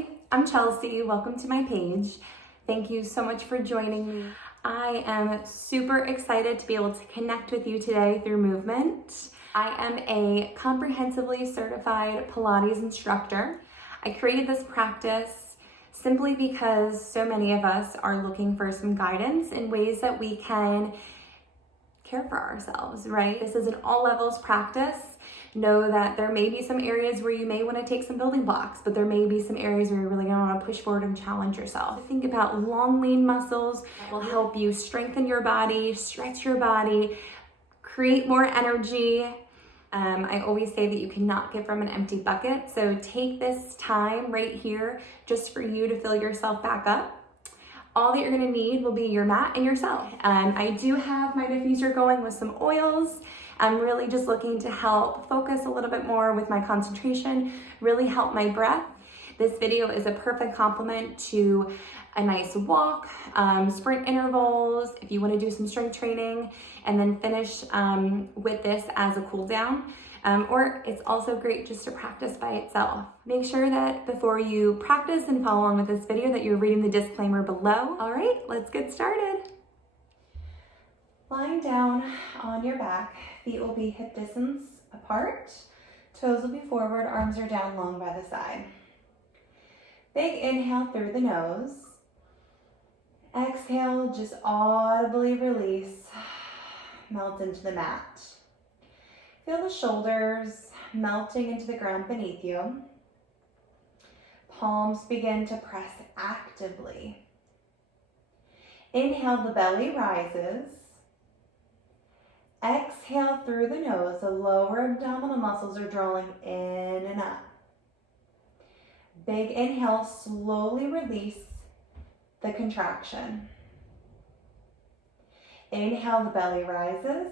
Hi, I'm Chelsea. Welcome to my page. Thank you so much for joining me. I am super excited to be able to connect with you today through movement. I am a comprehensively certified Pilates instructor. I created this practice simply because so many of us are looking for some guidance in ways that we can care for ourselves, right? This is an all levels practice. Know that there may be some areas where you may want to take some building blocks, but there may be some areas where you're really going to want to push forward and challenge yourself. Think about long, lean muscles that will help you strengthen your body, stretch your body, create more energy. I always say that you cannot give from an empty bucket. So take this time right here just for you to fill yourself back up. All that you're gonna need will be your mat and yourself. I do have my diffuser going with some oils. I'm really just looking to help focus a little bit more with my concentration, really help my breath. This video is a perfect complement to a nice walk, sprint intervals, if you wanna do some strength training, and then finish with this as a cool down. Or it's also great just to practice by itself. Make sure that before you practice and follow along with this video that you're reading the disclaimer below. All right, let's get started. Lying down on your back, feet will be hip distance apart, toes will be forward, arms are down long by the side. Big inhale through the nose. Exhale, just audibly release, melt into the mat. Feel the shoulders melting into the ground beneath you. Palms begin to press actively. Inhale, the belly rises. Exhale through the nose, the lower abdominal muscles are drawing in and up. Big inhale, slowly release the contraction. Inhale, the belly rises.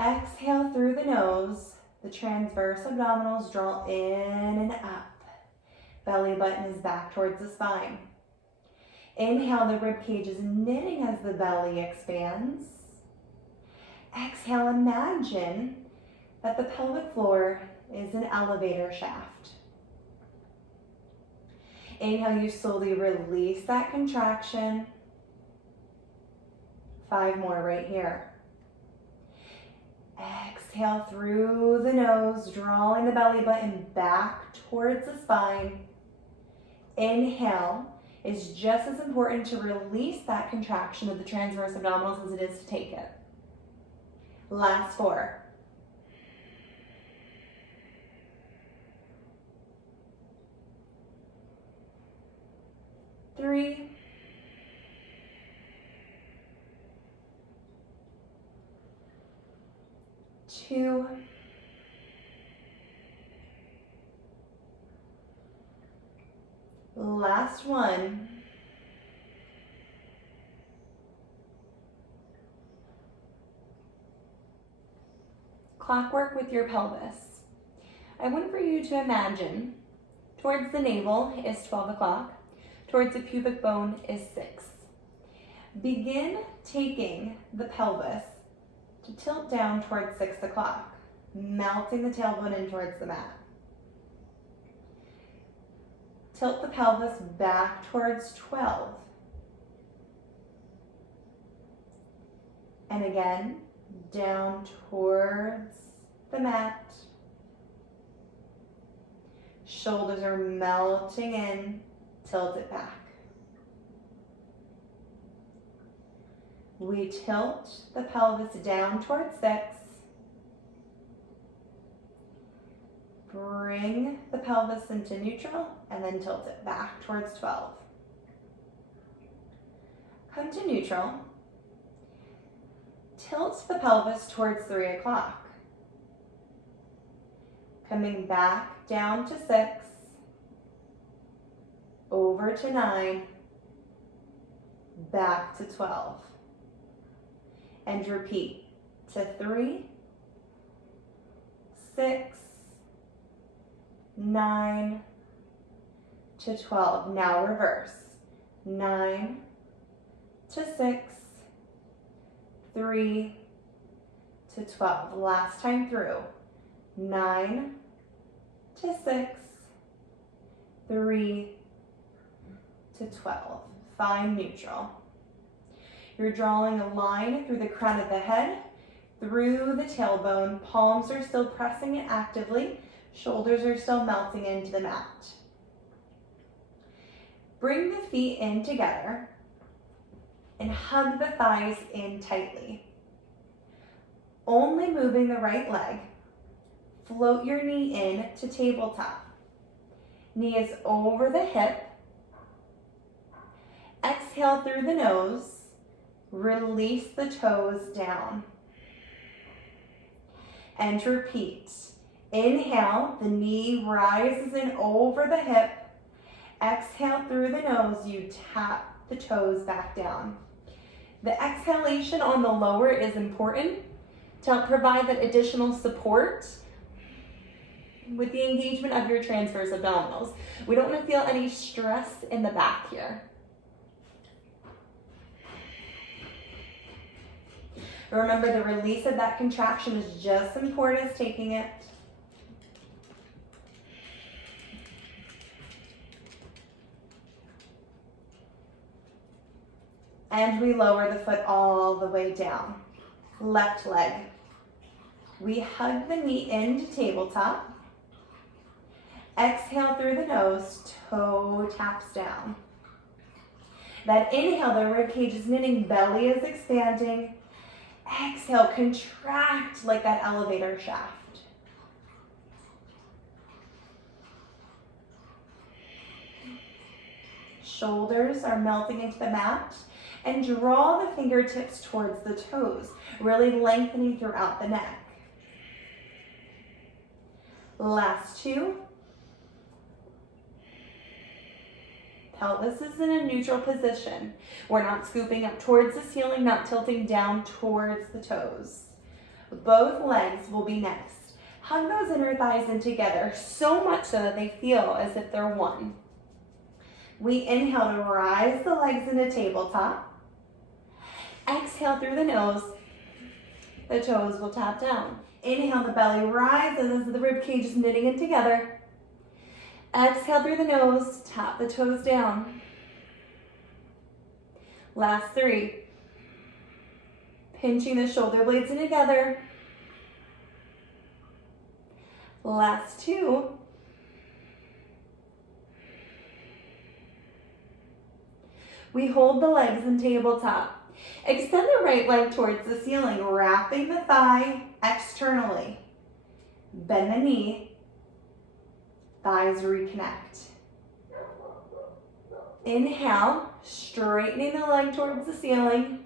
Exhale through the nose, the transverse abdominals draw in and up. Belly button is back towards the spine. Inhale, the rib cage is knitting as the belly expands. Exhale, imagine that the pelvic floor is an elevator shaft. Inhale, you slowly release that contraction. 5 more right here. Exhale through the nose, drawing the belly button back towards the spine. Inhale is just as important to release that contraction of the transverse abdominals as it is to take it. Last 4. Three. 2. Last 1. Clockwork with your pelvis. I want for you to imagine towards the navel is 12 o'clock, towards the pubic bone is 6. Begin taking the pelvis to tilt down towards 6 o'clock, melting the tailbone in towards the mat. Tilt the pelvis back towards 12. And again, down towards the mat. Shoulders are melting in, tilt it back. We tilt the pelvis down towards 6. Bring the pelvis into neutral and then tilt it back towards 12. Come to neutral. Tilt the pelvis towards 3 o'clock. Coming back down to 6. Over to 9. Back to 12. And repeat to 3, 6, 9 to 12. Now reverse. 9 to 6, 3 to 12. Last time through. 9 to 6, 3 to 12. Find neutral. You're drawing a line through the crown of the head, through the tailbone. Palms are still pressing it actively. Shoulders are still melting into the mat. Bring the feet in together and hug the thighs in tightly. Only moving the right leg. Float your knee in to tabletop. Knee is over the hip. Exhale through the nose. Release the toes down. And repeat. Inhale, the knee rises in over the hip. Exhale through the nose, you tap the toes back down. The exhalation on the lower is important to help provide that additional support with the engagement of your transverse abdominals. We don't want to feel any stress in the back here. Remember, the release of that contraction is just as important as taking it. And we lower the foot all the way down. Left leg. We hug the knee into tabletop. Exhale through the nose, toe taps down. That inhale, the rib cage is knitting, belly is expanding. Exhale, contract like that elevator shaft. Shoulders are melting into the mat. And draw the fingertips towards the toes, really lengthening throughout the neck. Last two. Pelvis is in a neutral position. We're not scooping up towards the ceiling, not tilting down towards the toes. Both legs will be next. Hug those inner thighs in together, so much so that they feel as if they're one. We inhale to rise the legs into tabletop. Exhale through the nose, the toes will tap down. Inhale, the belly rises as the rib cage is knitting in together. Exhale through the nose, tap the toes down. Last three. Pinching the shoulder blades in together. Last two. We hold the legs in tabletop. Extend the right leg towards the ceiling, wrapping the thigh externally. Bend the knee. Thighs reconnect. Inhale, straightening the leg towards the ceiling.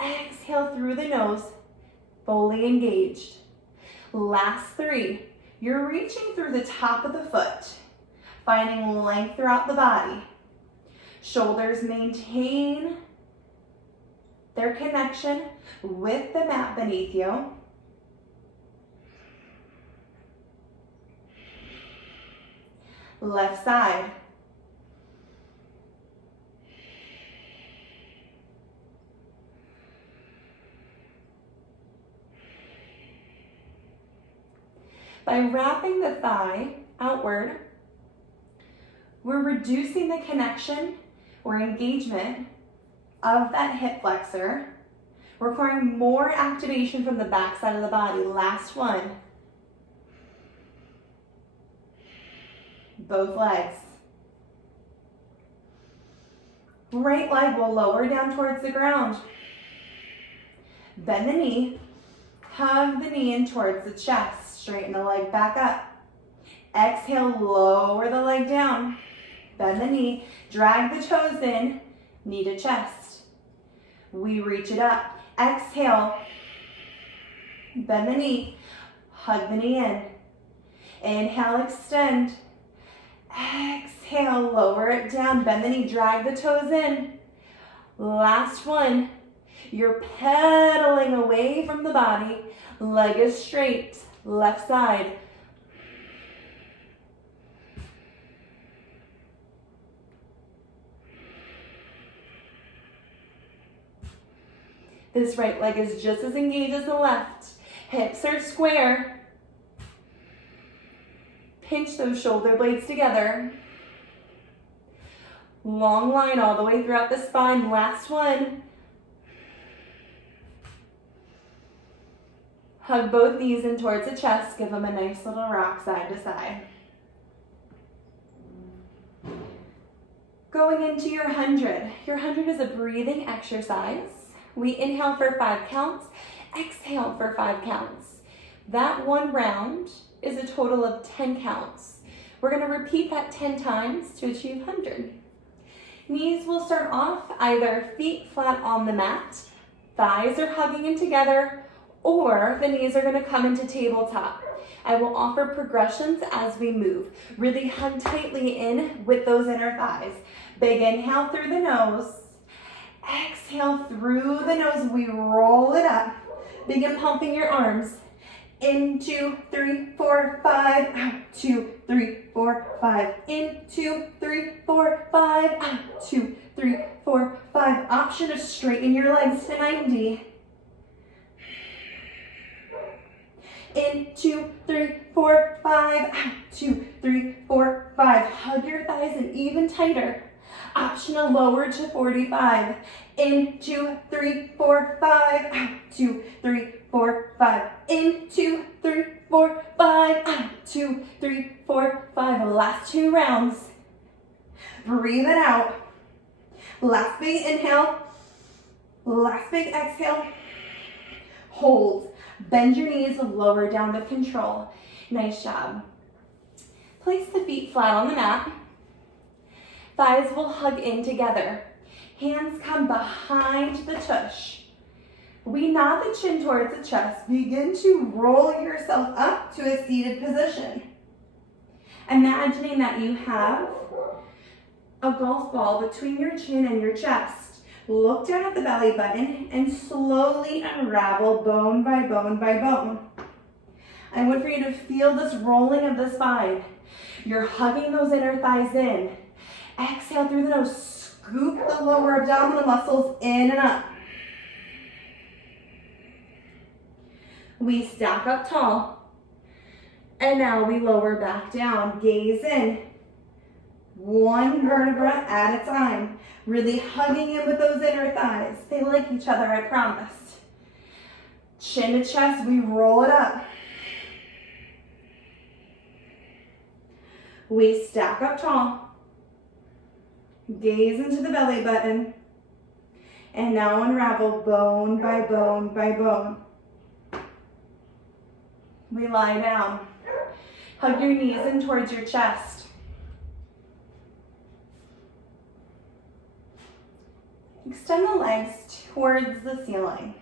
Exhale through the nose, fully engaged. Last three. You're reaching through the top of the foot, finding length throughout the body. Shoulders maintain their connection with the mat beneath you. Left side. By wrapping the thigh outward, we're reducing the connection or engagement of that hip flexor, requiring more activation from the back side of the body. Last one. Both legs. Right leg will lower down towards the ground. Bend the knee. Hug the knee in towards the chest. Straighten the leg back up. Exhale, lower the leg down. Bend the knee. Drag the toes in. Knee to chest. We reach it up. Exhale. Bend the knee. Hug the knee in. Inhale, extend. Exhale, lower it down. Bend the knee, drag the toes in. Last one. You're pedaling away from the body. Leg is straight. Left side. This right leg is just as engaged as the left. Hips are square. Pinch those shoulder blades together. Long line all the way throughout the spine. Last one. Hug both knees in towards the chest. Give them a nice little rock side to side. Going into your 100. Your 100 is a breathing exercise. We inhale for 5 counts, exhale for 5 counts. That one round is a total of 10 counts. We're gonna repeat that 10 times to achieve 100. Knees will start off either feet flat on the mat, thighs are hugging in together, or the knees are gonna come into tabletop. I will offer progressions as we move. Really hug tightly in with those inner thighs. Big inhale through the nose. Exhale through the nose. We roll it up. Begin pumping your arms. In, 2, 3, 4, 5. Out, 2, 3, 4, 5. In, 2, 3, 4, 5. Out, 2, 3, 4, 5. Option to straighten your legs to 90. In, 2, 3, 4, 5. Out, 2, 3, 4, 5. Hug your thighs in even tighter. Option to lower to 45. In, 2, 3, 4, 5. Out, 2, 3, 4, 5. In, 2, 3, 4, 5. Out, 2, 3, 4, 5. Last 2 rounds. Breathe it out. Last big inhale. Last big exhale. Hold. Bend your knees, lower down with control. Nice job. Place the feet flat on the mat. Thighs will hug in together. Hands come behind the tush. We nod the chin towards the chest. Begin to roll yourself up to a seated position. Imagining that you have a golf ball between your chin and your chest. Look down at the belly button and slowly unravel bone by bone by bone. I want for you to feel this rolling of the spine. You're hugging those inner thighs in. Exhale through the nose. Scoop the lower abdominal muscles in and up. We stack up tall. And now we lower back down. Gaze in. One vertebra at a time. Really hugging in with those inner thighs. They like each other, I promise. Chin to chest, we roll it up. We stack up tall. Gaze into the belly button. And now unravel bone by bone by bone. We lie down. Hug your knees in towards your chest. Extend the legs towards the ceiling.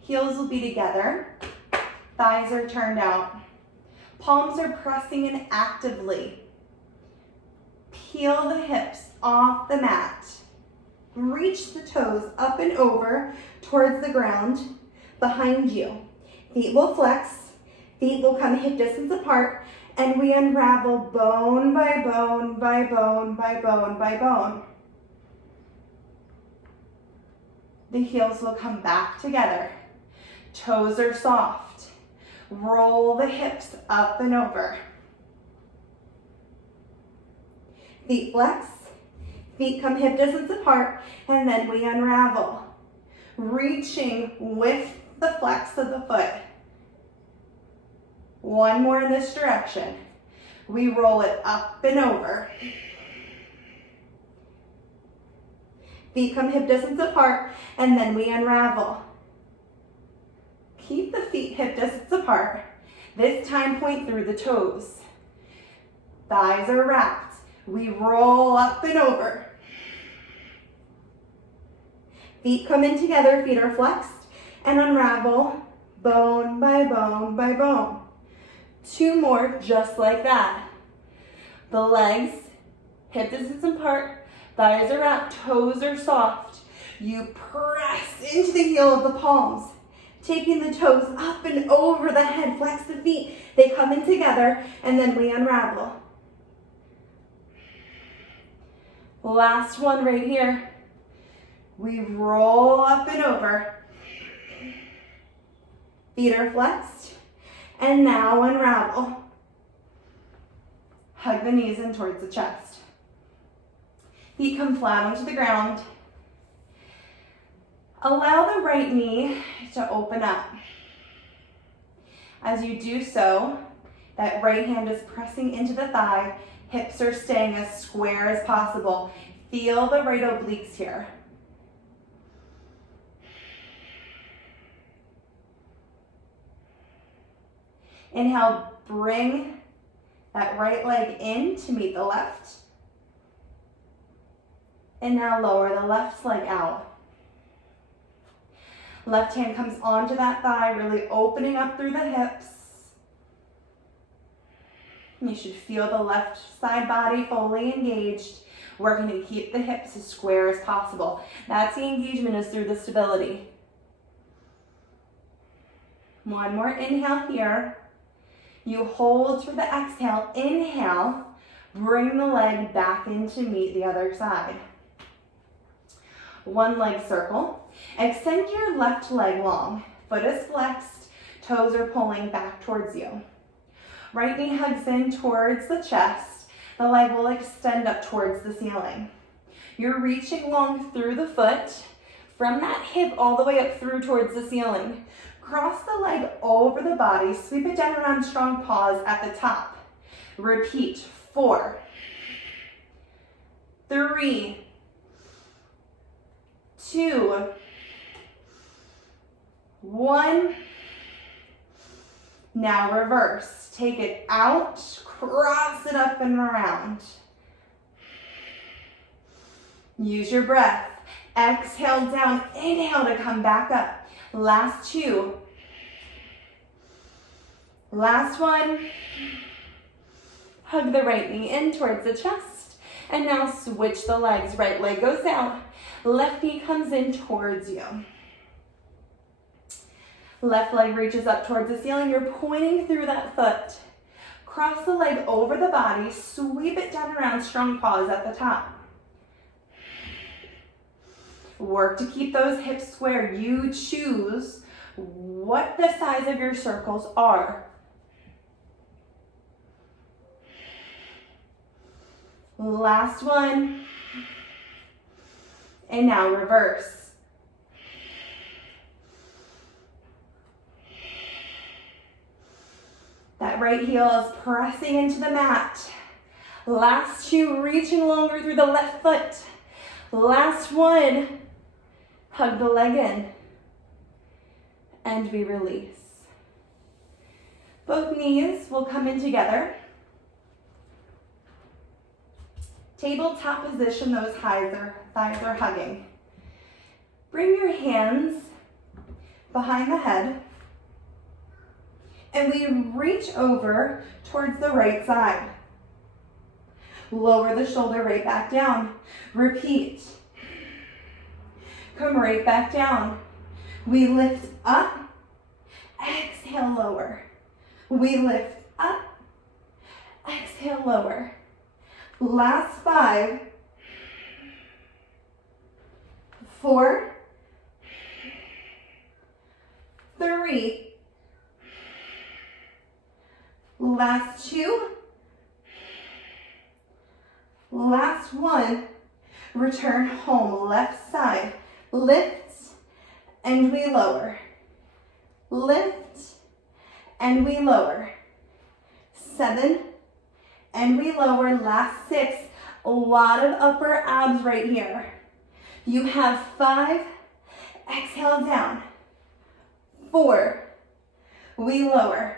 Heels will be together. Thighs are turned out. Palms are pressing in actively. Peel the hips off the mat. Reach the toes up and over towards the ground behind you. Feet will flex. Feet will come hip distance apart, and we unravel bone by bone by bone by bone by bone. The heels will come back together. Toes are soft. Roll the hips up and over. Feet flex. Feet come hip distance apart, and then we unravel. Reaching with the flex of the foot. One more in this direction. We roll it up and over. Feet come hip distance apart, and then we unravel. Keep the feet hip distance apart. This time point through the toes. Thighs are wrapped. We roll up and over. Feet come in together, feet are flexed, and unravel bone by bone by bone. 2 more just like that. The legs, hip distance apart, thighs are wrapped, toes are soft. You press into the heel of the palms, taking the toes up and over the head, flex the feet. They come in together, and then we unravel. Last one right here. We roll up and over. Feet are flexed. And now unravel. Hug the knees in towards the chest. Feet come flat onto the ground. Allow the right knee to open up. As you do so, that right hand is pressing into the thigh. Hips are staying as square as possible. Feel the right obliques here. Inhale, bring that right leg in to meet the left. And now lower the left leg out. Left hand comes onto that thigh, really opening up through the hips. You should feel the left side body fully engaged, working to keep the hips as square as possible. That's the engagement, is through the stability. One more inhale here. You hold for the exhale. Inhale, bring the leg back in to meet the other side. One leg circle. Extend your left leg long. Foot is flexed, toes are pulling back towards you. Right knee hugs in towards the chest. The leg will extend up towards the ceiling. You're reaching long through the foot, from that hip all the way up through towards the ceiling. Cross the leg over the body, sweep it down around strong paws at the top. Repeat, 4, 3, 2, 1. Now reverse. Take it out, cross it up and around. Use your breath. Exhale down, inhale to come back up. Last 2. Last 1. Hug the right knee in towards the chest. And now switch the legs. Right leg goes out. Left knee comes in towards you. Left leg reaches up towards the ceiling. You're pointing through that foot. Cross the leg over the body. Sweep it down around strong paws at the top. Work to keep those hips square. You choose what the size of your circles are. Last 1. And now reverse. That right heel is pressing into the mat. Last 2, reaching longer through the left foot. Last 1. Hug the leg in, and we release. Both knees will come in together. Tabletop position, those thighs are hugging. Bring your hands behind the head, and we reach over towards the right side. Lower the shoulder right back down. Repeat. Come right back down. We lift up, exhale, lower. We lift up, exhale, lower. Last 5, 4, 3, last 2, last 1. Return home, left side. Lift, and we lower. Lift, and we lower. 7, and we lower. Last 6. A lot of upper abs right here. You have 5. Exhale down. 4. We lower.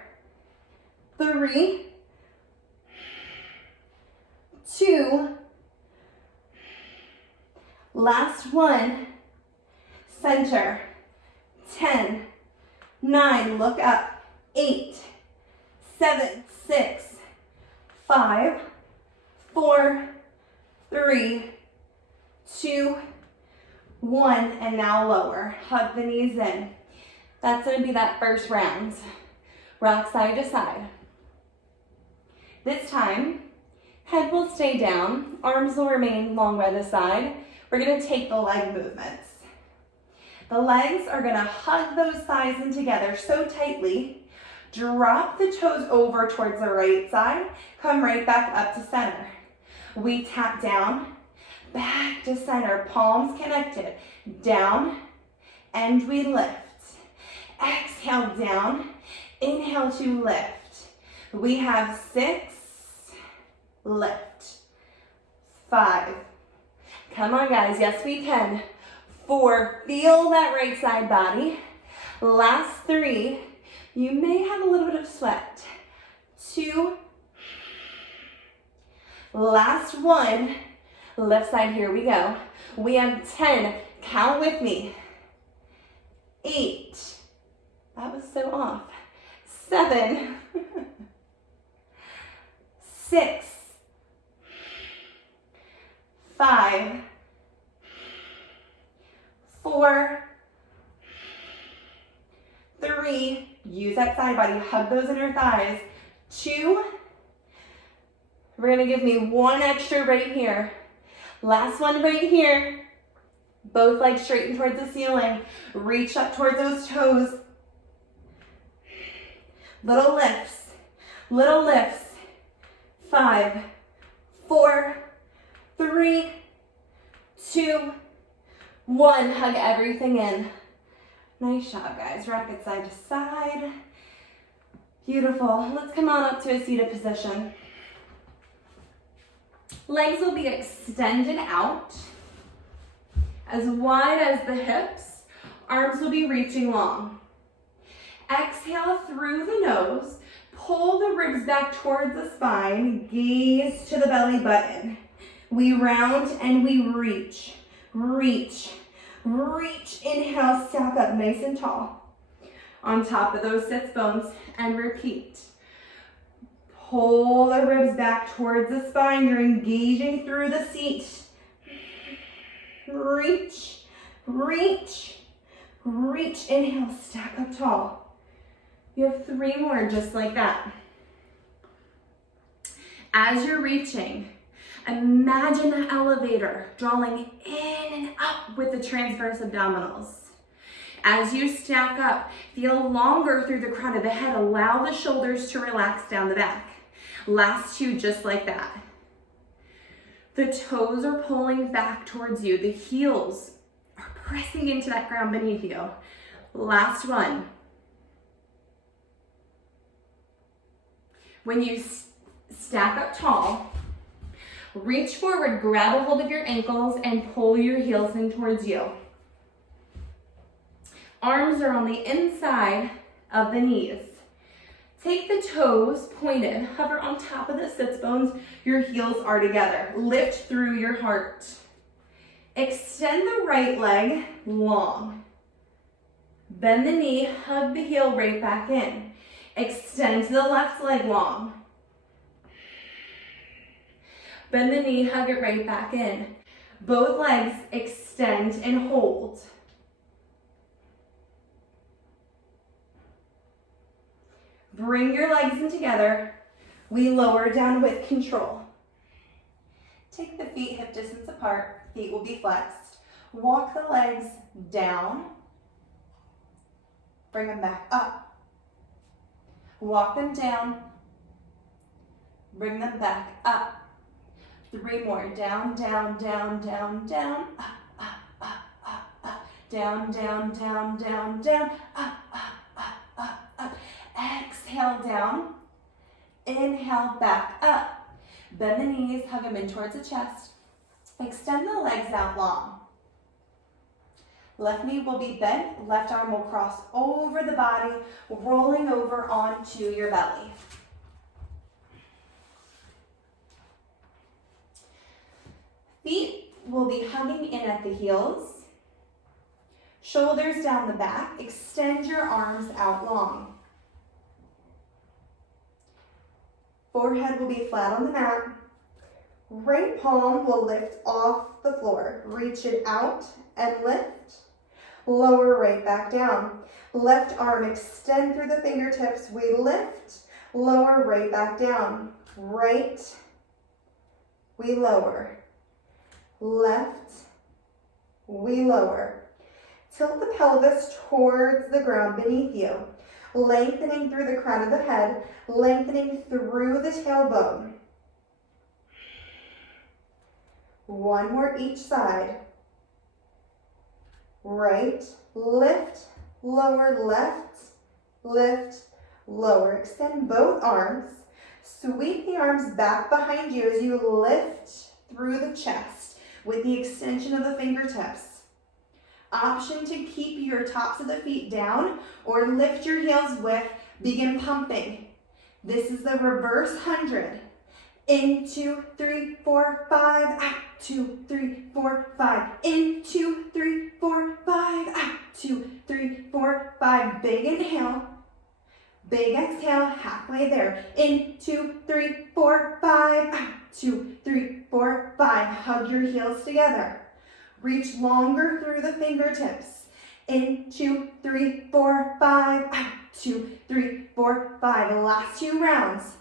3, 2. Last 1. Center. 10, 9, look up. 8, 7, 6, 5, 4, 3, 2, 1, and now lower. Hug the knees in. That's going to be that first round. Rock side to side. This time, head will stay down, arms will remain long by the side. We're going to take the leg movements. The legs are going to hug those thighs in together so tightly. Drop the toes over towards the right side. Come right back up to center. We tap down, back to center, palms connected, down, and we lift. Exhale down, inhale to lift. We have 6, lift. 5, come on guys, yes we can. 4, feel that right side body. Last 3, you may have a little bit of sweat. 2, last 1, left side, here we go. We have 10, count with me. 8, that was so off. 7, 6, 5, 4, 3, use that side body, hug those inner thighs. 2, we're gonna give me 1 extra right here. Last one right here. Both legs straighten towards the ceiling. Reach up towards those toes. Little lifts, little lifts. 5, 4, 3, 2, 1. Hug everything in. Nice job, guys. Rock it side to side. Beautiful. Let's come on up to a seated position. Legs will be extended out as wide as the hips. Arms will be reaching long. Exhale through the nose. Pull the ribs back towards the spine. Gaze to the belly button. We round and we reach. Reach. Reach. Inhale, stack up nice and tall. On top of those sits bones and repeat. Pull the ribs back towards the spine. You're engaging through the seat. Reach, reach, reach. Inhale, stack up tall. You have 3 more just like that. As you're reaching, imagine the elevator drawing in and up with the transverse abdominals. As you stack up, feel longer through the crown of the head. Allow the shoulders to relax down the back. Last 2 just like that. The toes are pulling back towards you. The heels are pressing into that ground beneath you. Last 1. When you stack up tall, reach forward, grab a hold of your ankles and pull your heels in towards you. Arms are on the inside of the knees. Take the toes pointed, hover on top of the sits bones. Your heels are together. Lift through your heart. Extend the right leg long. Bend the knee, hug the heel right back in. Extend the left leg long. Bend the knee, hug it right back in. Both legs extend and hold. Bring your legs in together. We lower down with control. Take the feet hip distance apart. Feet will be flexed. Walk the legs down. Bring them back up. Walk them down. Bring them back up. 3 more. Down, down, down, down, down. Up, up, up, up, up. Down, down, down, down, down. Up, up, up, up, up. Exhale down. Inhale back up. Bend the knees, hug them in towards the chest. Extend the legs out long. Left knee will be bent, left arm will cross over the body, rolling over onto your belly. Feet will be hugging in at the heels. Shoulders down the back. Extend your arms out long. Forehead will be flat on the mat. Right palm will lift off the floor. Reach it out and lift. Lower right back down. Left arm extend through the fingertips. We lift. Lower right back down. Right. We lower. Left. We lower. Tilt the pelvis towards the ground beneath you. Lengthening through the crown of the head, lengthening through the tailbone. One more each side. Right, lift, lower, left, lift, lower. Extend both arms. Sweep the arms back behind you as you lift through the chest with the extension of the fingertips. Option to keep your tops of the feet down or lift your heels with begin pumping. This is the reverse 100. In, 2, 3, 4, 5, out, 2, 3, 4, 5. In, 2, 3, 4, 5, out, 2, 3, 4, 5. Big inhale. Big exhale, halfway there. In, 2, 3, 4, 5, out, 2, 3, 4, 5. Hug your heels together. Reach longer through the fingertips. In, 2, 3, 4, 5, out, 2, 3, 4, 5. Last 2 rounds.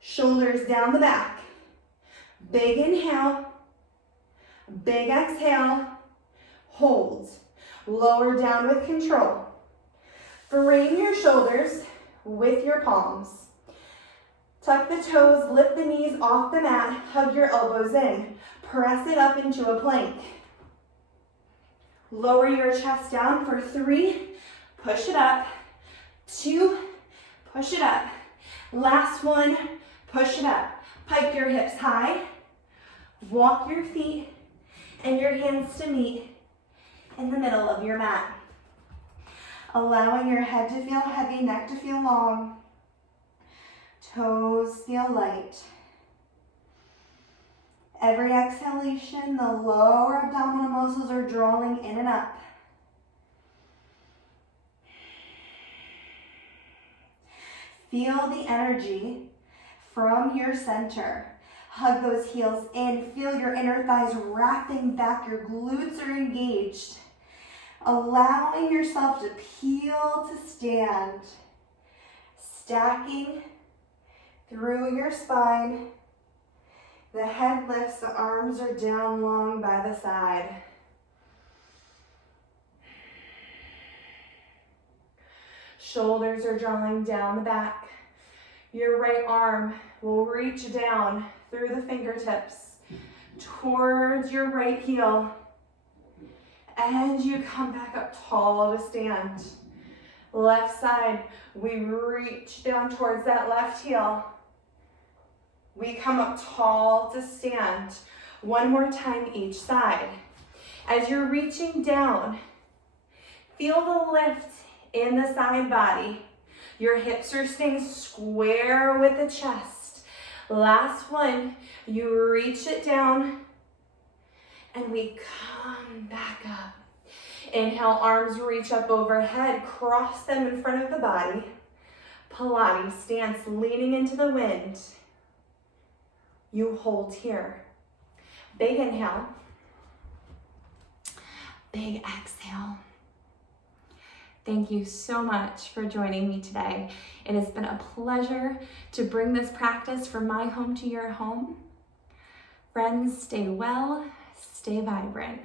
Shoulders down the back. Big inhale. Big exhale. Hold. Lower down with control. Frame your shoulders with your palms. Tuck the toes, lift the knees off the mat, hug your elbows in. Press it up into a plank. Lower your chest down for 3, push it up, 2, push it up. Last one, push it up. Pike your hips high, walk your feet and your hands to meet in the middle of your mat. Allowing your head to feel heavy, neck to feel long, toes feel light. Every exhalation, the lower abdominal muscles are drawing in and up. Feel the energy from your center. Hug those heels in. Feel your inner thighs wrapping back. Your glutes are engaged. Allowing yourself to peel to stand. Stacking through your spine. The head lifts, the arms are down long by the side. Shoulders are drawing down the back. Your right arm will reach down through the fingertips towards your right heel. And you come back up tall to stand. Left side, we reach down towards that left heel. We come up tall to stand. One more time each side. As you're reaching down, feel the lift in the side body. Your hips are staying square with the chest. Last one, you reach it down and we come back up. Inhale, arms reach up overhead, cross them in front of the body. Pilates stance, leaning into the wind. You hold here. Big inhale. Big exhale. Thank you so much for joining me today. It has been a pleasure to bring this practice from my home to your home. Friends, stay well, stay vibrant.